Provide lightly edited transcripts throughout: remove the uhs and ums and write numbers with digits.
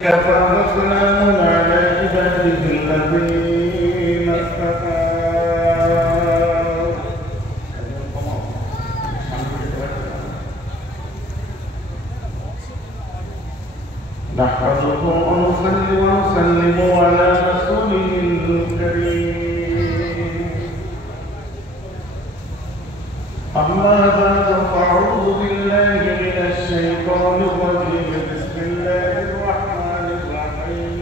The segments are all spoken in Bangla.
وسلام على عباده الذين اصطفى نحمده ونصلي ونسلم على رسوله الكريم أما بعد فأعوذ بالله من الشيطان الرجيم بسم الله الرحمن الرحيم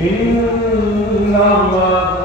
إن الله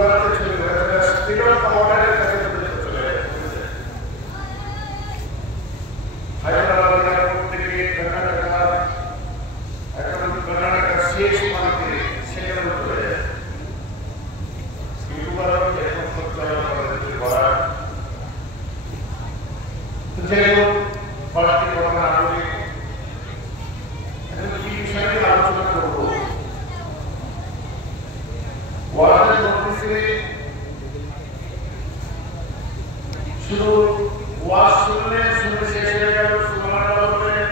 দূরান্তে চলে গেছে, শ্রীলঙ্কা বর্ডারের কাছে চলে গেছে। হায়দ্রাবাদ এয়ারপোর্ট থেকে কর্ণাটকার শেষ প্রান্তে সেখানে চলে গেছে। আলোচনা করবো শুধু ওয়াজ শুনলে শুনে শেষ হয়ে গেল, সুবহানাল্লাহ বললেন,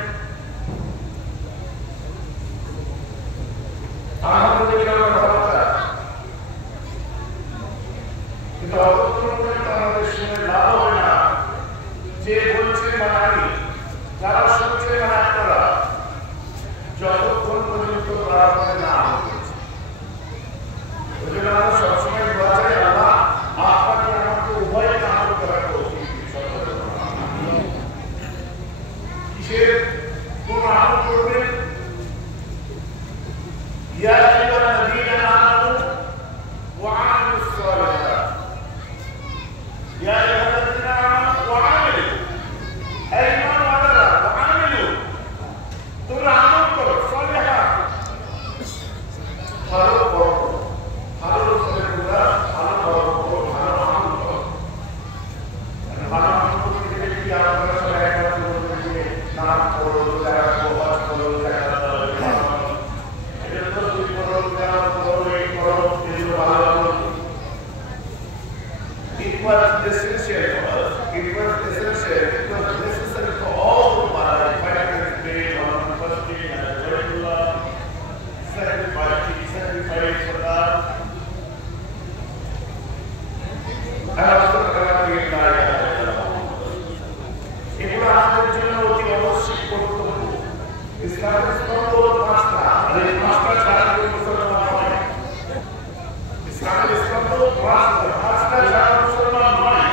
আলহামদুলিল্লাহ কথা, কিন্তু অতক্ষণ পর্যন্ত আমাদের শুনে লাভ হবে না। যে বলছে মানে আমি, যারা শুনছে মানে আপনারা, যতক্ষণ পর্যন্ত তারা না হচ্ছে। ওই জন্য আমরা সবসময় বলা যায়, আল্লাহ আপনাকে আমাকে উভয় কামল করা উচিত। কিসের কোন আমল করবেন? ইয়া আইয়ুহাল্লাযীনা আমানু ওয়া আমিলুস সালিহাত, ইয়া আইয়ুহাল্লাযীনা আমানু ওয়া আমিলু, এই ঈমানওয়ালারা ওয়া আমিলু, তোমরা আমল করো, সালিহাত, ভালো করো, ভালো সলিহাত, ভালো করো, ভালো আমল করো। ভালো আমল করতে গেলে কি আপনারা সবাই একবার বলবেন যে নামাজ পড়ো, যারা ওয়াজ করো, যারা এটা তো দুই করো, যারা করো, এই করো, এগুলো ভালো আমল। It was essential for us. It was essential. It was necessary for all to buy 500 days on first day and regular sacrifice for that. And also এগুলো আমাদের জন্য অতি আবশ্যক কর্তব্য। ইসলামের স্তম্ভ পাঁচটা, আর এই পাঁচটা ছাড়া কেউ মুসলমান নয়। ইসলামের স্তম্ভ পাঁচটা ছাড়া মুসলমান নয়।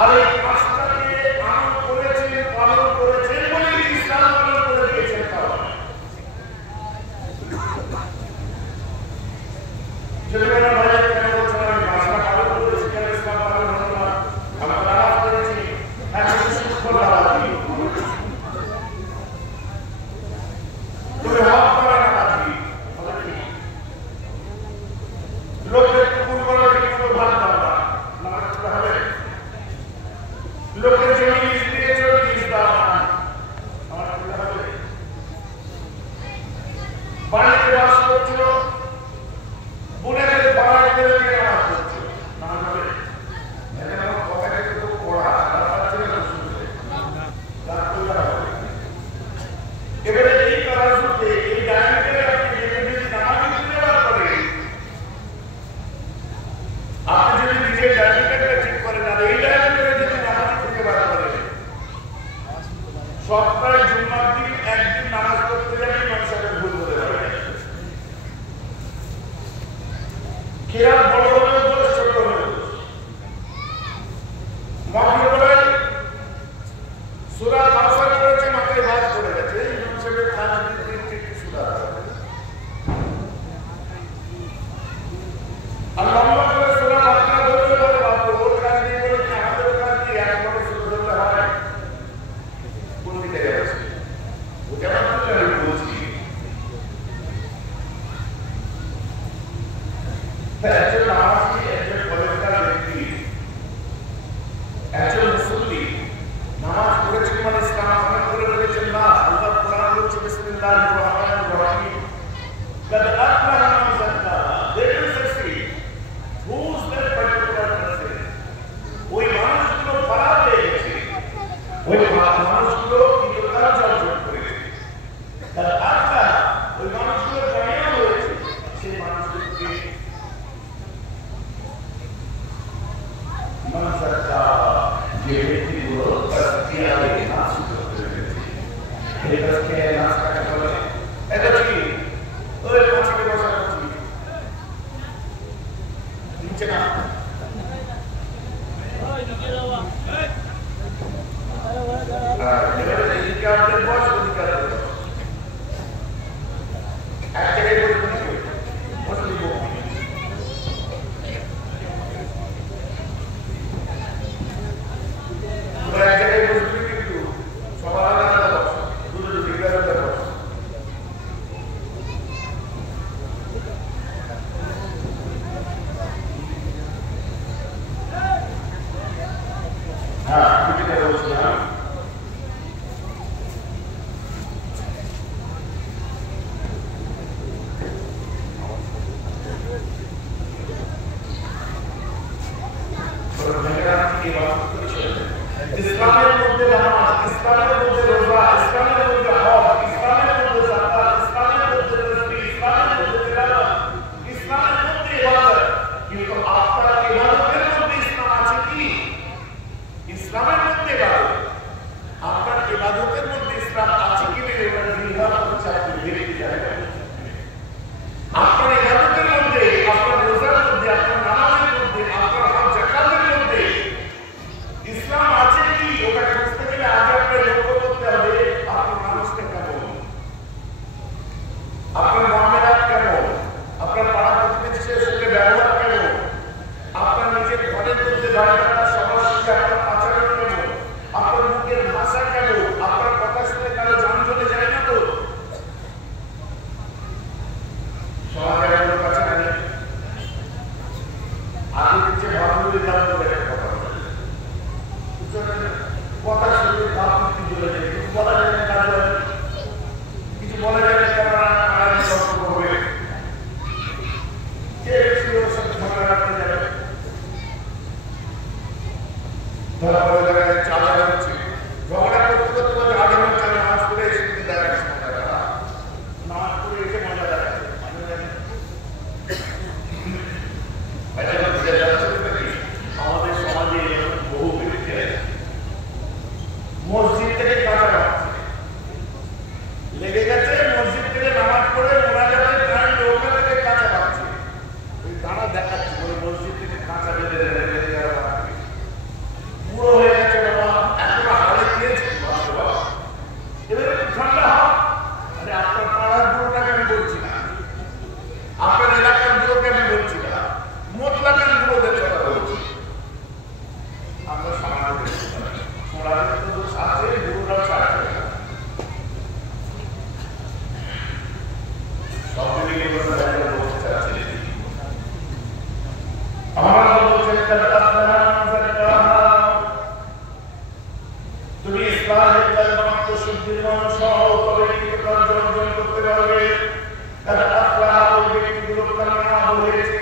আর এই পাঁচটাকে আমল করেছেন, পালন করেছেন বলে ইসলাম পালন করে দিয়েছেন। যদি কোনো ভাই কেন বলছেন আমি পাঁচটা পালন করেছি, কেন ইসলাম পালন হলো না? আমরা নামাজ পড়েছি, এখন সুস্থ নামাজ দিই, তুমি হক করা নামাজ দিই, লোকের কুকুর করা কিন্তু ভাত পাবা নামাজ পড়তে হবে। লোকের জমি লিজ দিয়েছ, লিজ দাও না, নামাজ পড়তে হবে। বাড়িতে বাস করছো, বোনের পাড়ায় গেলে নামাজ পড়ছো, নামাজ হবে। এখানে আমার কথা কিন্তু পড়া এবারে এই করার মধ্যে এই ডায়ামিটারে আপনি যদি নামাজ ব্যবহার করেন, আপনি যদি নিজের ডায়ামিটারটা ঠিক করেন আর এই ডায়ামিটারে যদি নামাজ ব্যবহার করেন, সপ্তাহে জুম্মার দিন একদিন নামাজ পড়তে যাবেন, মানুষের ভুল হতে পারে। খেয়াল বড় হলেও দোষ, ছোট হলেও দোষ। মহানগরের সূরা কাউসার করেছে, মাথায় ভাঁজ পড়ে গেছে, এই হিসেবে কাজ দিতে সুরা আর লম্বা করে সূরা বাকারা ধরলে বলে বাবা ওর কাজ দিয়ে বলে আমাদের কাজ দিয়ে একবারে শুরু ধরলে হয়। কোন দিকে যাচ্ছে ও যেমন আমি বলছি, একজন নামাজি, একজন পরেজগার ব্যক্তি, একজন মুসল্লি নামাজ পড়েছেন মানে ইসলাম পালন করে ফেলেছেন না। আল্লাহ কোরআন বলছে বিসমিল্লাহির রহমানির রহিম, قد أفلح من زكاها, they will succeed. Who's that particular person? ওই মানুষগুলো পারা পেয়ে গেছে, ওই মানুষগুলো কিন্তু তারা অর্জন করেছে। তার আত্মা ওই মানুষগুলো কামিয়াব হয়েছে, সেই মানুষগুলোকে মনসাকা যে ব্যক্তিগুলো তাসকিয়ায়ে নাস করতে পেরেছে, এই তাসকিয়ায়ে নাস কাকে বলে? এটা কি ওই পাঁচটি বছর নিচে না এবারে ইনকামের বয়স অধিকার একেবারে বসে ইসলামের মধ্যে নামাজ, ইসলামের মধ্যে রোজা, ইসলামের মধ্যে হজ, ইসলামের মধ্যে যাকাত, ইসলামের মধ্যে তাসবিহ, ইসলামের মধ্যে তিলাওয়াত, ইসলামের মধ্যে ইবাদত। কিন্তু আপনার ইবাদতের মধ্যে ইসলাম আছে কি? ইসলামের মধ্যে ইবাদত, আপনার ইবাদতের মধ্যে ইসলাম আছে কি না এটা নির্ভর করছে আপনি দেখতে যাবেন। আপনার ইবাদতের মধ্যে, আপনার রোজার মধ্যে, আপনার নামাজের মধ্যে, আপনার হজ যাকাতের মধ্যে ইসলাম আছে কি ওটা বুঝতে গেলে আগে আপনার লক্ষ্য করতে হবে আপনি মানুষটা কেমন, আপনার মুআমালাত কেমন, আপনার পাড়া প্রতিবেশীর সঙ্গে ব্যবহার কেমন, আপনার নিজের ঘরের মধ্যে দাঁড়ানো সবার সঙ্গে আপনার আচরণ কেমন, আপনার মুখের ভাষা কেমন, আপনার কথা শুনে কারো জান চলে যায় না তো? সমাজের লোক আছে না? আগে যে ভাবগুলি দাম করে কথা বলে কথা শুনে ভাব কি চলে যায়, কিছু বলা যায় না, কাজ হয় কিছু বলা যায় না, ক্যামেরা আড়াই কষ্ট করবে যে সব ঝগড়া রাখতে যাবে, ধরা পড়ে জায়গায় চালা হচ্ছে, ঝগড়া করতে করতে বলে আগে হচ্ছে নামাজ করে এসে দেখাচ্ছে, নামাজ করে এসে মজা দেখাচ্ছে। আমাদের সমাজে বহু ব্যক্তি মসজিদ থেকে কাঁচা লেগে গেছে, মসজিদ থেকে নামাজ পড়ে মোনাজাতের টাইম ওখান থেকে কাঁচা পাচ্ছে, ওই দাঁড়া দেখাচ্ছে বলে মসজিদ থেকে কাঁচা বেঁধে লেগে যাওয়া পুরো হয়ে গেছে বাবা, এতটা হারে দিয়েছে বাবা, এবার একটু ঠান্ডা হোক। আরে আপনার পাড়ার বুড়োটাকে আমি বলছি না, আপনার এলাকার বুড়োকে আমি বলছি না, মোটলাকার বুড়োদের কথা বলছি। আমরা সমাজে দেখতে পারি ওনাদের তো দোষ আছে, বুড়োরাও ছাড়ছে না, সব দিকে বলতে চাচ্ছি। আমার বলছেন তুমি ইসলামের মাত্র শুদ্ধির মানুষ হও, তবে কিন্তু কার্য অর্জন করতে পারবে। তার আল্লাহ ওই ব্যক্তিগুলোর নাম বলেছে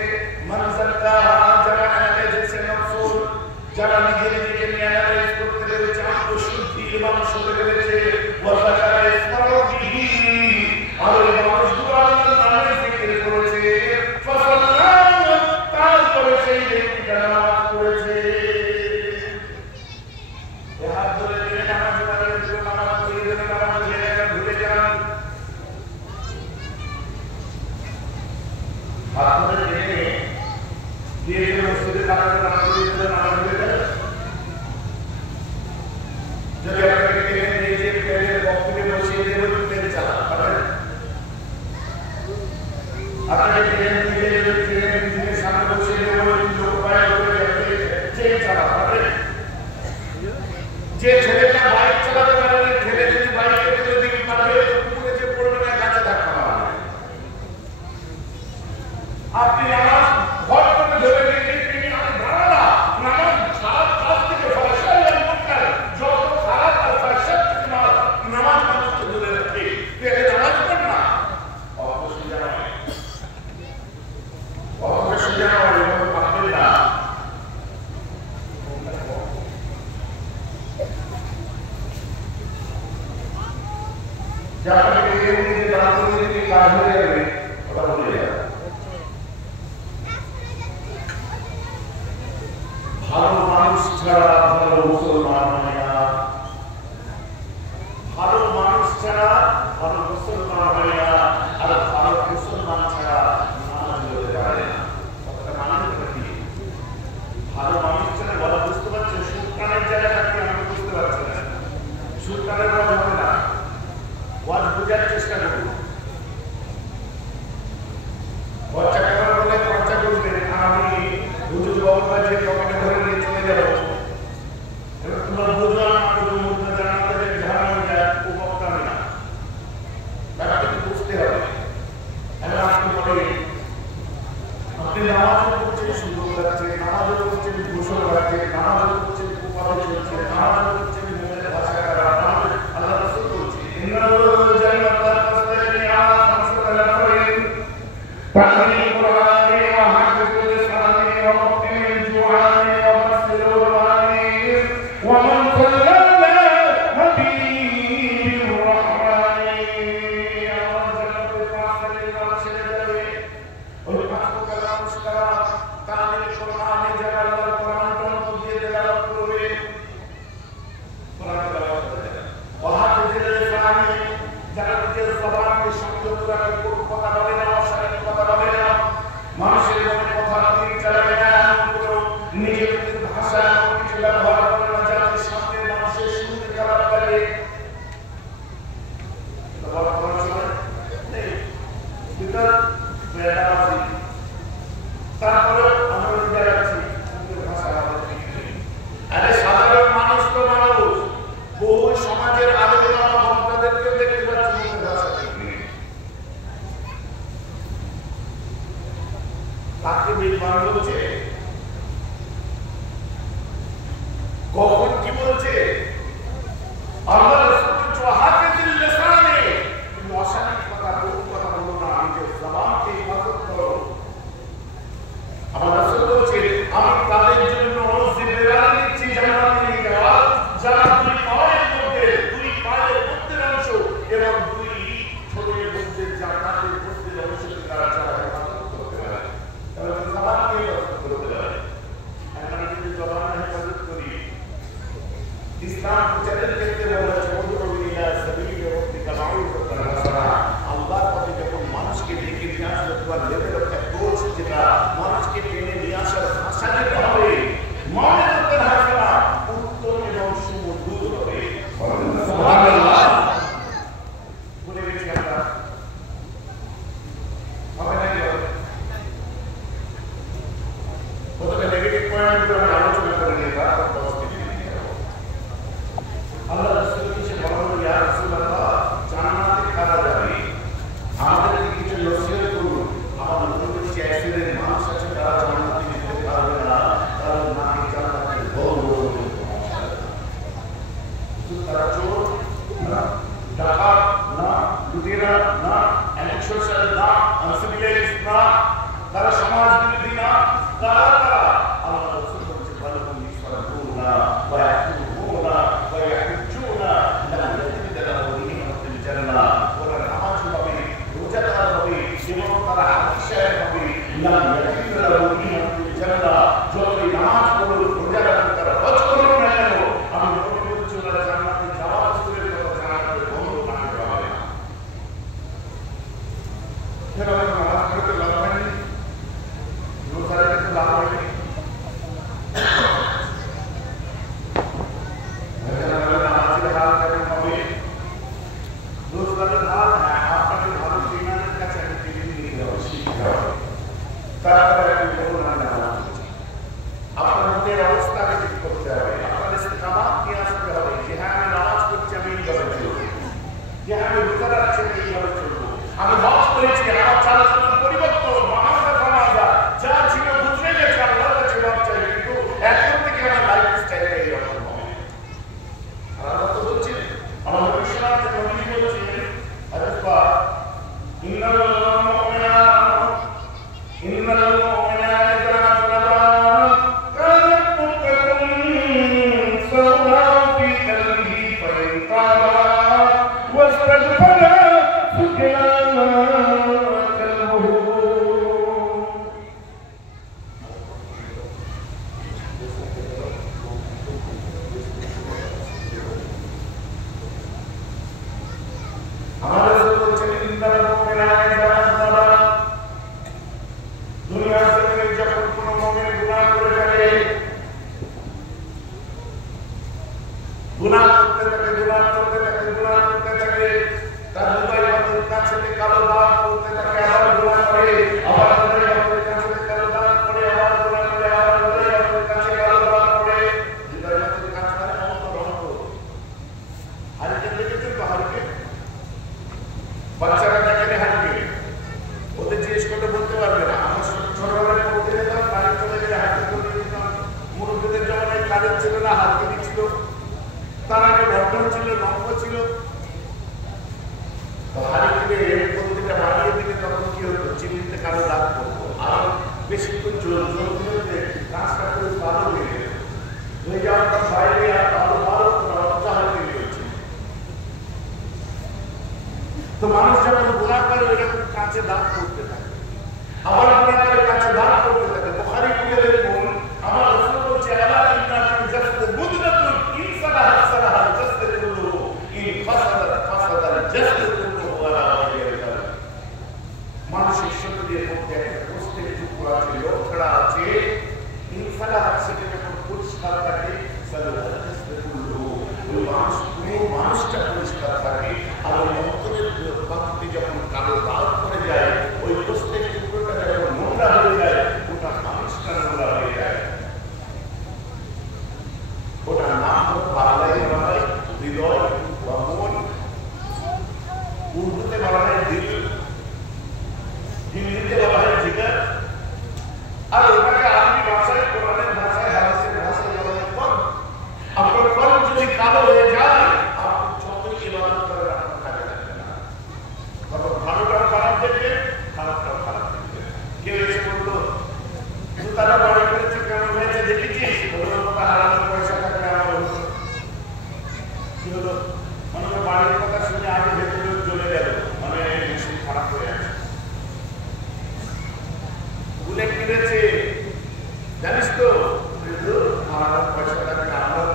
যারা নিজের নিজেকে নিয়ে অ্যানালাইজ করতে পেরেছে, আত্মশুদ্ধির মানুষ হতে পেরেছে, আর ওই মানুষগুলো আল্লাহর নামে জিকির করেছে, তারপরে সেই ব্যক্তিটা নামাজ পড়েছে। হাত ধরে দিয়ে নামাজ পড়ে, নামাজ পড়িয়ে নামাজ ভুলে যান, হাত ধরে দিয়ে মসজিদে নামাজ ভুলে যান। যদি আপনাকে টেনে নিয়ে যে বক্তব্যে বসিয়ে দেবে ট্রেন চালান পারেন, আপনাকে টেনে নিয়ে ট্রেনের সামনে বসিয়ে দেবে লোক পায়ে ট্রেন চালান পারেন। যে ছেলেটা বাইক চালাতে পারে না, ঠেলে যদি বাইকে ঠেলে দিতে পারবে পুকুরে যে পড়বে না, গাছে ধাক্কা মারবে। আপনি নামাজ ভর করে ধরে নিয়ে আমি ধারণা নামাজ খারাপ কাজ থেকে ফসল যত খারাপ আর ফসল নামাজ মানুষকে ধরে রাখে, নামাজ পড় না অবশ্যই জানা হয়, অবশ্যই জানা হয় পারবে না। যারা নিজে দাঁড়িয়ে কাজ হয়ে যাবে ওটা বলে যাবে। ভালো মানুষ ছাড়া ভালো মুসলমান হয় না, ভালো মানুষ ছাড়া ভালো মুসলমান হয় না, আর ভালো মুসলমান ছাড়া নামাজ হতে পারে না। কথাটা মানে কি? ভালো মানুষ ছাড়া বলা বুঝতে পারছেন, সুলতানের জায়গাটাকে আমি বুঝতে পারছি না, সুলতানের কথা হবে না, ওয়াজ বোঝার চেষ্টা করুন। বাচ্চা কেমন বলে খরচা করবে, আমি হুজুর বাবা যে কমেন্ট করে নিয়ে চলে যাবো, এবার তোমার বুঝলাম আপনাদের মধ্যে জানাতে ঝামেলা যায় ও বক্তা না, ব্যাপারটা বুঝতে হবে। এবার আপনি বলে আপনি নামাজও করছেন সুন্দর লাগছে, নামাজও করছেন ঘোষণ লাগছে, নামাজও করছেন কুপাল চলছে, নামাজও করছেন মুখের ভাষা খারাপ, নামাজ আল্লাহ রাসূল বলছে فأخذ القرآن وحفظ الإسلام ومقيم الجوعان ومسر الغالين ومن صلى কালাম তালিম কোরআনে যারা আল্লাহর কোরআনটা মতো দিয়ে তেলাওয়াত করবে কোরআন তেলাওয়াত করে ওয়াহাদিল ইসলামী যারা নিজের জবানকে সংযত রাখে কোনো কথা বলে না অশালীন কথা বলে না মানুষের মনে কথা দিয়ে চালাবে না নিজের ভাষা কিছু ব্যবহার করে না যাতে সামনের মানুষের শুনতে খারাপ লাগে তারপরে আমরা যাচ্ছি আরে সাধারণ মানুষ তো মানুষ বহু সমাজের আলোচনা ভক্তদেরকে দেখতে পাচ্ছি তাকে বিদ্বান বলছে কখন কি বলছে আল্লাহ রাসূল কিছু হাফিজুল লিসানে তুমি অশালীন কথা বলো না নিজের জবানকে হিফাজত করো আমার রাসূল বলছে আমি তাদের জন্য জিম্মেদারি নিচ্ছি জান্নাতে নিয়ে যাওয়া যারা দুই পায়ের মধ্যে অংশ এবং দুই ঠোঁটের মধ্যে জান্নাতের মধ্যে অংশ তারা হিফাজত করতে পারে তাহলে জবানকে হিফাজত করতে পারে আমরা যদি জবান হিফাজত করি ইসলাম প্রচারের ক্ষেত্রে বলেছে ওদুইলা সাবিল রাব্বিকা মাউইযাতান হাসানা আল্লাহ পথে যখন মানুষকে ডেকে নিয়ে আসবে তোমার লেভেল একটা কোচ যেটা মানুষকে টেনে নিয়ে আসার ভাষা দিতে হবে মাউইযাতান হাসানা উত্তম এবং সুমধুর হবে সুবহানাল্লাহ বলে গেছি আমরা হবে না প্রথমে নেগেটিভ পয়েন্টগুলো আমরা আলোচনা করে নিই তারপর আল্লাহ রাসূল কিছু বলেন ইয়া রাসূলুল্লাহ জান্নাতে কারা যাবে আমাদের কিছু নসিহত করুন আমার নবী চাইছিলেন মানুষ আছে তারা জান্নাতে যেতে পারবে না তারা নাকি জান্নাতে বলবো তারা চোর না ডাকাত না লুটেরা না অ্যানসোশাল না আনসিভিলাইজড না তারা সমাজ বিরোধী না তারা আল্লাহ রাসূল বলেছে বলুন ইসফারুনা ওয়া ইয়াকুনা ওয়া ইয়াহুজুনা লা ইয়াজিদু ফিল জান্নাহ ওরা নামাজ পড়বে রোজা রাখবে এবং তারা হাদিসের হবে লা ইয়াজিদু ফিল জান্নাহ যতই নামাজ পড়ো রোজা রাখো তারা হজ করো না কেন আমি নবী বলছি ওরা জান্নাতে যাওয়ার সুযোগের কথা জানাতে বন্ধ করতে হবে না ফের আমরা নামাজ পড়তে লাভ হয়নি রোজা রাখতে লাভ হয়নি আপনাদের অবস্থাকে ঠিক করতে হবে আপনাদের ইস্তেকামাত নিয়ে আসতে হবে যে হ্যাঁ আমি নামাজ পড়ছি আমি এইভাবে চলবো যে হ্যাঁ আমি রোজা রাখছি আমি এইভাবে চলবো আমি হজ করেছি আমার চালচলন পরিবর্তন মানবতা সমাজা যা ছিল বুঝে গেছে আল্লাহর কাছে মাপ চাই কিন্তু এখন থেকে আমার লাইফ স্টাইলটা এইরকম হবে আল্লাহ তো বলছেন আমার নবীশাহ নবী বলছেন আরেফা ইন্নাল মুমিনা ইন্নাল মুমিনা ইযা সালাবা কানাত মুতাকুম সাওয়া ফি কলবিহি ফাইতাবা ওয়াস্তাগফারা সুবহানা কলবুহু আমাদের বলছেন ইন্নাল মুমিনা ইযা সালাবা দুনিয়া থেকে যখন কোনো মুমিন গুনাহ করে ফেলে গুনাহ করতে থাকে তার হৃদয় বাতের কাছে কালো দাগ পড়তে থাকে আবার গুনাহ করে আবার হৃদয় বাতের কাছে কালো দাগ পড়ে আবার গুনাহ করে আবার হৃদয় বাতের কাছে কালো দাগ পড়ে হৃদয় বাতের কাছে মানে অনন্ত হারিকেন দেখেছেন তো হারিকেন বাচ্চারা দেখেন হারিকেন ওদের জিজ্ঞেস করতে বলতে পারবে না আমরা ছোটবেলায় পড়তে যেতাম বাড়ি চলে গেলে হাতে করে দিতাম মুরব্বীদের জমানায় কাদের ছিল না হাতে দিচ্ছিল তার আগে লকডাউন ছিল লম্বা ছিল তো হারিকেনের প্রতিটা বাড়িয়ে দিলে তখন কি হতো চিনিতে কারো দাগ পড়তো আর বেশিক্ষণ চলতে কাজটা করে ভালো হয়ে যেত হয়ে যাওয়ার পর বাইরে আরো ভালো চাল তৈরি হচ্ছে তো মানুষ যখন গুনাহ করে এরকম কাছে দাগ পড়তে থাকে আবার গুনাহ করে কাছে দাগ পড়তে সালাত সেটা যখন পরিষ্কার থাকে ওই মানুষটা পরিষ্কার থাকে। আর ওই অন্তরের প্রান্তে যখন কালো দাগ পড়ে যায়, ওই প্রত্যেক টুকরোটা যখন নোংরা হয়ে যায়, ওটা মানুষটা নোংরা হয়ে যায়। ওটার নাম হলো বাংলায় বলা হয় হৃদয় বা মন, উর্দুতে বলা হয় দিল, হিন্দিতে বলা হয় জিগার, আর ওটাকে আরবি ভাষায়, কোরআনের ভাষায়, হাদিসের ভাষায় বলা হয় কলব। আপনার কলব যদি কালো হয়ে যায়, আপনি যতই ইবাদত করেন আপনার কাজে লাগবে না। তখন ভালোটাও খারাপ দেখবে, খারাপটাও খারাপ দেখবে। কেউ এসে বললো তারা বড় করেছে কেমন হয়েছে দেখেছিস, হারানোর পয়সা থাকলে আমার হতো কি হলো, মানে বাড়ির কথা শুনে আগে ভেতরে চলে গেল, মানে মেশিন খারাপ হয়ে আছে, ভুলে কিনেছে জানিস তো, হারানোর পয়সা থাকলে আমরাও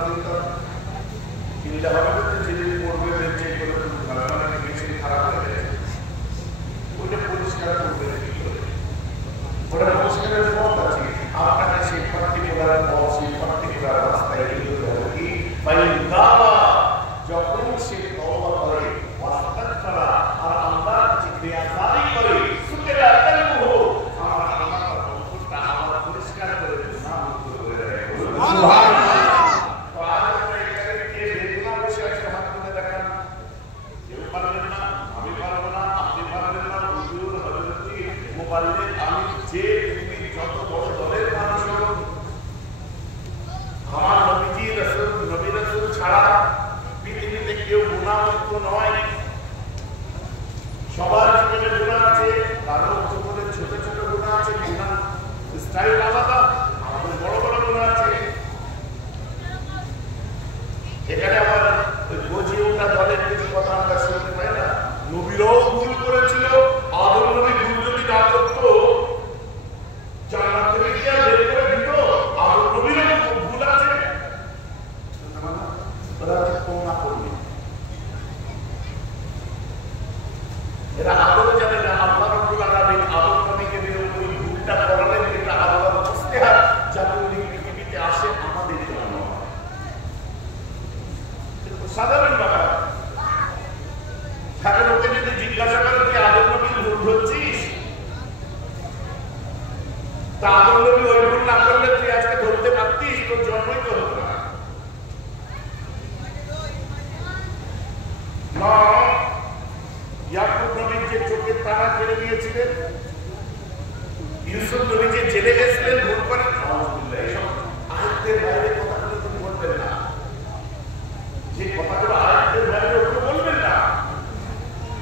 কিনতে হবে তো, জিনিস পড়বে বেঁচে করে মানে মেশিন খারাপ হয়ে গেছে, ওটা পরিষ্কার করবে কি করে, ওটা পরিষ্কারের পথ আছে। আপনাকে সেই পার্টিকুলার পথ, সেই পার্টিকুলার রাস্তায় এগোতে হবে কি যখন সে তওবা করে, ওয়াস্তাগ করা আর আল্লাহর কাছে ক্রিয়াজারি করে, সুকেরা তালবু আমার আল্লাহ অন্তরটা আবার পরিষ্কার করে গুনাহ মুক্ত করে দেয়। সুবহানাল্লাহ। তো আজ আমরা এখানে কে বেগুনা বসে আছে, হাত তুলে দেখান। কেউ পারবেন না, আমি পারবো না, আপনি পারবেন না, হুজুর হযরতি মুবাল্লিগ, আমি যে পৃথিবীর যত বড় দলের মানুষ হোক, আমার নবীজি রাসূল, নবী রাসূল ছাড়া পৃথিবীতে কেউ গুনাহমুক্ত নয়। সবার জীবনে গুনাহ আছে, কারো জীবনে ছোট ছোট গুনাহ আছে, গুনাহ স্টাইল আলাদা, আমাদের বড় বড় গুনাহ আছে। এখানে আবার গজিয়ে ওঠা দলের কিছু কথা আমরা শুনতে পাই না, নবীরাও ভুল করেছিল, আদম নবী ভুল যদি না করতো জান্নাত থেকে কি আর বের করে দিত, আদম নবীরও ভুল আছে, ওরা কোনা করবে, এরা আদম জানে না আল্লাহ রাব্বুল আলামিন আদম নবীকে দিয়ে ওই ভুলটা করালেন, এটা আল্লাহর ইখতিয়ার, যাতে উনি পৃথিবীতে আসে আমাদের জন্য। সাধারণ ব্যাপার, এখন ওকে যদি জিজ্ঞাসা করে তুই আদম নবীর ভুল ধরছিস, তা আদম নবী ওই ভুল না করলে তুই আজকে ধরতে পারতিস, তোর জন্মই তো হতো না। ইয়াকুব নবী যে চোখের তারা কেড়ে নিয়েছিলেন, ইউসুফ নবী যে জেলে গেছিলেন ভুল করেন, এইসব আয়াতের বাইরে কথাগুলো তুমি বলবেন না, যে কথাগুলো আয়াতের বাইরে ওগুলো বলবেন না।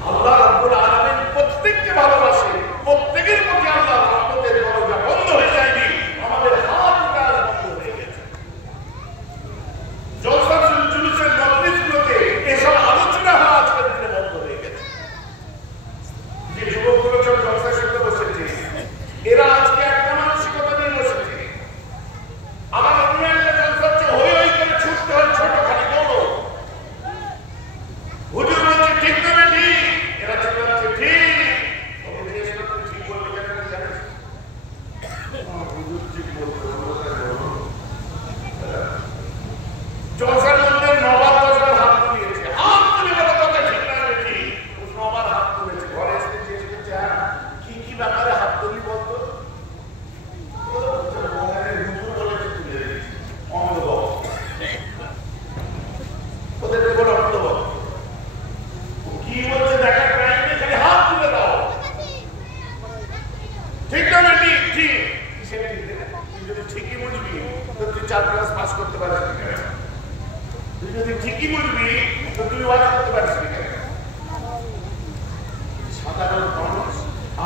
আল্লাহ রাব্বুল আলামিন প্রত্যেককে ভালোবাসে, প্রত্যেকের প্রতি আল্লাহ রহমতের দরজা বন্ধ হয়ে যায়নি, আমাদের হাত কাজ বন্ধ হয়ে গেছে। জলসা জুলুসের মজলিসগুলোতে এসব আলোচনা হওয়া আজকের দিনে বন্ধ হয়ে গেছে। যে যুবকগুলো সব জলসা শুনতে বসেছে, এরা আজকে একটা মানসিকতা নিয়ে বসেছে, আমার অন্য একটা জলসা হচ্ছে হই হই করে ছুটতে হয়, ছোট খালি বড়, হুজুর বলছে ঠিক না ঠিক, এরা চলে যাচ্ছে ঠিক, ওকে জিজ্ঞেস করতে ঠিক বলতে কেন জানিস, হুজুর ঠিক বলতে জলসার মধ্যে নবার বছর হাত তুলিয়েছে, হাত তুলে বলে কথা ঠিক না ঠিক, নবার হাত তুলেছে, ঘরে এসে জিজ্ঞেস করছে কি কি ব্যাপারে হাত তুলি বলতো, হুজুর বলেছে তুলে দিয়েছি, অন্ধভক্ত, ওদের বলে অন্ধভক্ত, কি বলছে দেখার টাইমে খালি হাত তুলে দাও, ঠিক না ঠিক ঠিক, সেটা ঠিক না, তুই যদি ঠিকই বুঝবি তো তুই 4 ক্লাস পাস করতে পারবি না, তুই যদি ঠিকই বুঝবি তো তুই ওয়াজ করতে পারবি না। সাধারণ মানুষ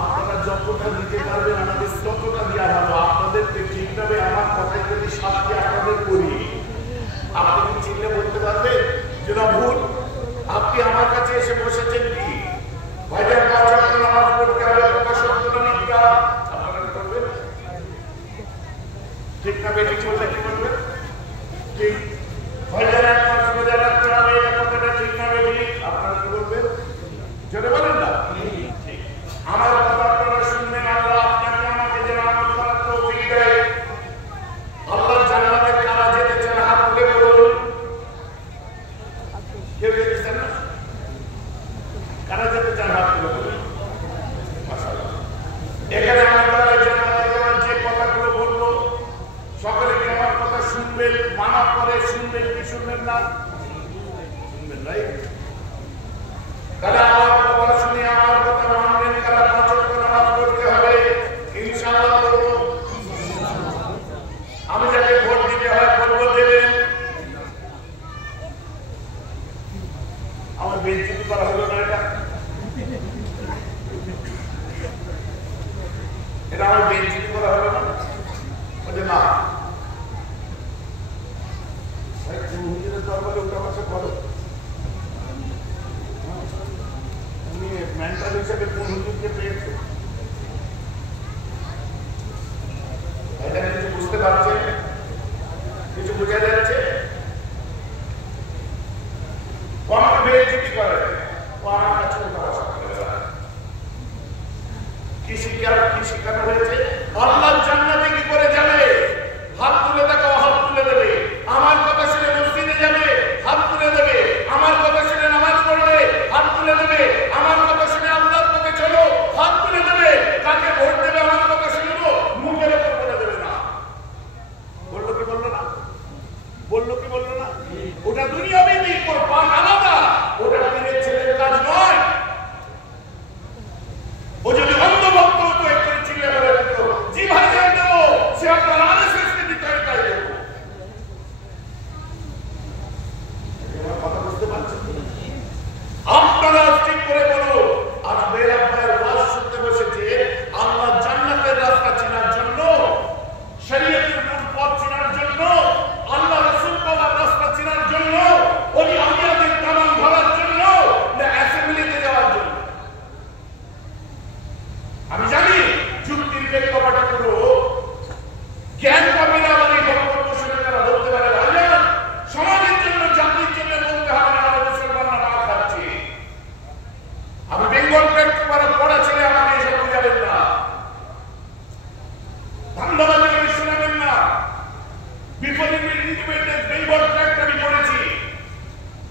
আপনারা যতটা দিতে পারবেন আমাদের ততটা দেওয়া ভালো, আপনাদেরকে ঠিকভাবে আমার কথায় যদি সাথে আপনাদের করি, আপনি কি চিনলে বলতে পারবেন যে না ভুল, আপনি আমার কাছে এসে বসেছেন কি ভাইজান 5 ওয়াক্ত নামাজ পড়তে হবে, মিথ্যা, আপনারা কি করবেন, ঠিক না বেঠিক বললে কি করবেন, ঠিক ভাইজান 1 মাস রোজা রাখতে হবে, এটা কথাটা ঠিক না বেঠিক, আপনারা কি করবেন, জোরে বলেন না, ঠিক, আমার কথা আপনারা শুনবেন, আল্লাহ আপনাকে আমাকে যেন আমল করার তৌফিক দেয়, শুনবেন রাইট? তাহলে আমার কথা শুনে আমার কথা মানবেন, কারা 5 ওয়াক্ত নামাজ পড়তে হবে ইনশাআল্লাহ করব। আমি যাকে ভোট দিতে হয় বলবো দেবেন। আমার বেঞ্চিত করা হলো না, এটা আমার বেঞ্চিত করা হলো না, বলে না ভাই তুমি হুজুরের দরবারে উঠা বসা করো, তুমি মেন্টাল হিসেবে কোন হুজুরকে পেয়েছো? এটা কিছু বুঝতে পারছেন? কিছু বোঝা যাচ্ছে? কম বেঞ্চিত করে আমার কাছে উঠা বসা করে কি শিখানো হয়েছে? আল্লাহ জান্নাতে কি করে যাবে? হাত তুলে দেখো, হাত তুলে দেবে। আমার কথা শুনে মসজিদে যাবে, হাত তুলে দেবে। আমার কথা শুনে নামাজ পড়বে, হাত তুলে দেবে। আমার কথা শুনে আল্লাহর পথে চলো, হাত তুলে দেবে। কাকে ভোট দেবে আমার কথা শুনবো, মুখের উপর বলে দেবে না। বললো কি বললো না? বললো কি বললো না? ওটা দুনিয়াবি দিক, ওর পান আলাদা, ওটা পীরের ছেলের কাজ নয়। ও যদি অন্ধভক্ত হতো একটু চিল্লা করে দিত, জি ভাই দেবো, সে আপনার আরএসএসকে দিতে হয় তাই দেবো। কথা বুঝতে পারছেন? আপনারা ঠিক করে বলো, আজ মেয়ের আপনার ওয়াজ শুনতে বসেছে আল্লাহ জান্নাতের রাস্তা চেনার জন্য, শরীয়তের মূল পথ চেনার জন্য, আল্লাহ রাসূল পাওয়ার রাস্তা চেনার জন্য, ওই আমিয়াদের দামান ধরার জন্য, না অ্যাসেম্বলিতে যাওয়ার জন্য? আমি জানি যুক্তির প্রেক্ষাপটগুলো জ্ঞান পাবে না, মানে বক্তব্য শুনে তারা বলতে পারে ভাইজান সমাজের জন্য, জাতির জন্য বলতে হবে না আমরা মুসলমানরা মার খাচ্ছি। আমি বেঙ্গল প্রেক্ষাপটে পড়া ছেলে, আমাকে এসব বুঝাবেন না, ধান্দাবাজি আমি শোনাবেন না। বিপরীত ইন্ডিপেন্ডেন্ট বেঙ্গল প্রেক্ষাপট আমি পড়েছি।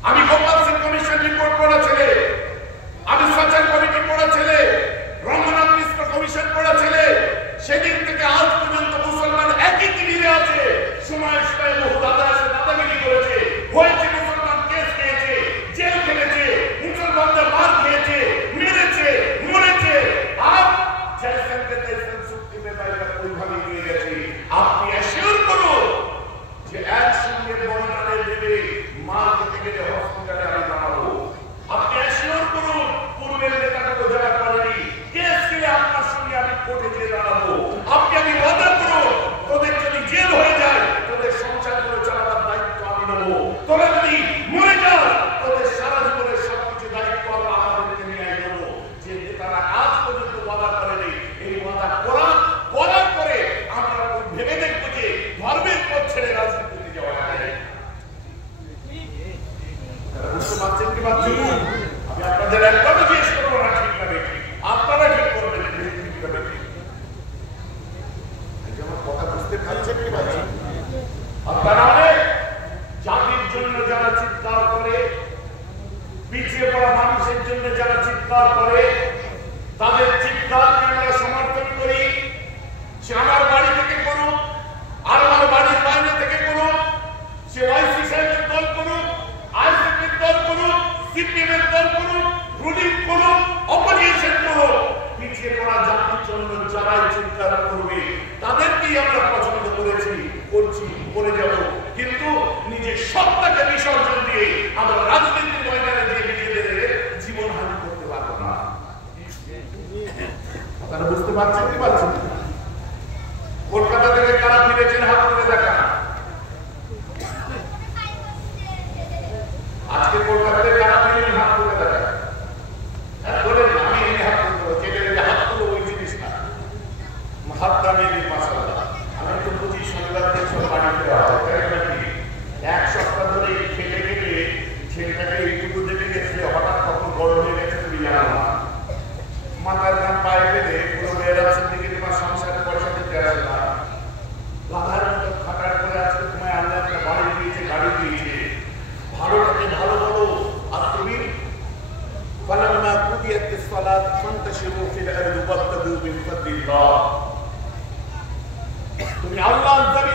আমি গোপাল সিং কমিশন রিপোর্ট পড়া ছেলে, আমি সচার কমিটি পড়া ছেলে, রঙ্গনাথ মিশ্র কমিশন পড়া ছেলে। সেদিন থেকে আজ পর্যন্ত মুসলমান একই টিভিতে আছে, সময় সময় বহু দাদা এসে দাদাগিরি করেছে, হয়েছে মুসলমান কেস খেয়েছে, জেল খেলেছে, মুসলমানদের মার খেয়েছে, মেরেছে, মরেছে, আর জয়সনকে তেসন চুক্তি মে বাইরে ওইভাবে নিয়ে গেছে। আপনি অ্যাসিওর করুন যে একসঙ্গে বন্যাদের দেবে মার খেতে গেলে হসপিটালে আমি দাঁড়াবো। আপনি অ্যাসিওর করুন পূর্বের নেতাগুলো যারা করেনি কেস খেলে আপনার সঙ্গে আমি কোর্টে গিয়ে দাঁড়াবো। আপনি আমি ওয়াদা করুন তোদের যদি জেল হয়ে যায় তোদের সংসারগুলো চালাবার দায়িত্ব আমি নেবো। তোরা যদি মরে যাও তোদের সারা জীবনের সবকিছু দায়িত্ব আমরা আমাদেরকে নিয়ে নেবো। যে নেতারা আজ পর্যন্ত ওয়াদা করেনি, এই ওয়াদা করার পরে আমরা ভেবে দেখবো যে ধর্মের পথ ছেড়ে রাজনীতিতে যাওয়া যায়। বুঝতে পারছেন কি পারছেন? আমি আপনাদের একবারও জিজ্ঞেস করবো না ঠিক না বেশি, আপনারা ঠিক করবেন ঠিক না বেশি। আমার কথা বুঝতে পারছেন কি পারছেন? আপনারা অনেক জাতির জন্য যারা চিৎকার করে, পিছিয়ে পড়া মানুষের জন্য যারা চিৎকার করে, তাদের চিৎকারকে আমরা সমর্থন করি। সে আমার বাড়ি থেকে করুক আর আমার বাড়ির বাইরে থেকে করুক, সে ওয়াইসি সাহেবের দল করুক, আইসিপির দল করুক, সিপিএমের দল করুক, রুলিং করুক, অপোজিশন করুক, পিছিয়ে পড়া জাতির জন্য যারাই চিন্তা করবে তাদেরকেই আমরা পছন্দ করেছি, করছি, করে যাব। কিন্তু নিজের সত্তাকে বিসর্জন দিয়ে আমরা রাজনীতির ময়দানে দিয়ে নিজেদের জীবন হানি করতে পারবো না। আপনারা বুঝতে পারছেন কি পারছেন? কলকাতা থেকে কারা ফিরেছেন হাত তুলে দেখা। আজকে কলকাতাতে কারা ফিরেছেন হাত তুলে দেখা। বলেন আমি এই হাত তুলতে যেটা হাত তুলো ওই জিনিস না, হাত দামিয়ে দিই মাসাল্লাহ। আমি তো বুঝি শনিবার থেকে সব বাড়ি ফেরা হয়, এক সপ্তাহ ধরে খেলে খেলে ছেলেটাকে এইটুকু দেখে গেছে, হঠাৎ কখন বড় হয়ে গেছে তুমি জানো না। মাথার গান পায়ে ফেলে পুরো মেয়েরা দিকে তোমার সংসারে পয়সা দিতে আসে না, লাধার মতো খাটার করে আজকে তোমায় আল্লাহ একটা বাড়ি দিয়েছে, গাড়ি দিয়েছে, ভালোটাকে ভালো বলো। আর তুমি ফালাম্মা কুদিয়াতিস সালাত ফান্তাশিরু ফিল আরদি ওয়াবতাগু মিন ফাদলিল্লাহ, তুমি আল্লাহর জমিনে